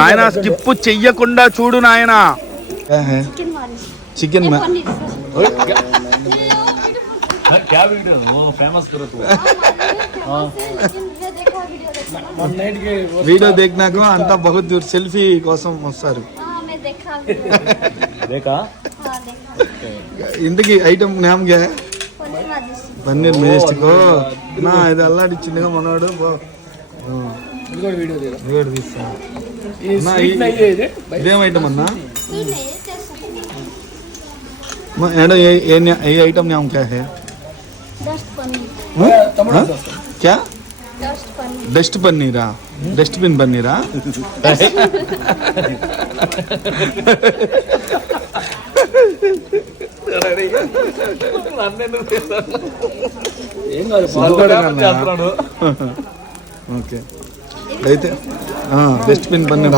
నాయన స్కిప్ చెయ్యకుండా చూడు నాయన. చికెన్ क्या वीडियो फेमस करो तू वीडियो देखना को अंता बहुत दूर सेल्फी కోసం వస్తారు. देखा ఇంతకి ఐటమ్ నామ్ क्या है? పన్నీర్ మెజెస్టిక్. నా ఇది అల్లాడి చిన్నగా మనవాడు ఇదేం ఐటమ్ అన్నా? ये आइटम नाम क्या है? क्या? डस्ट पनीरा? डस्टबिन पनीरा? ఓకే అయితే డస్ట్బిన్ పన్నీర్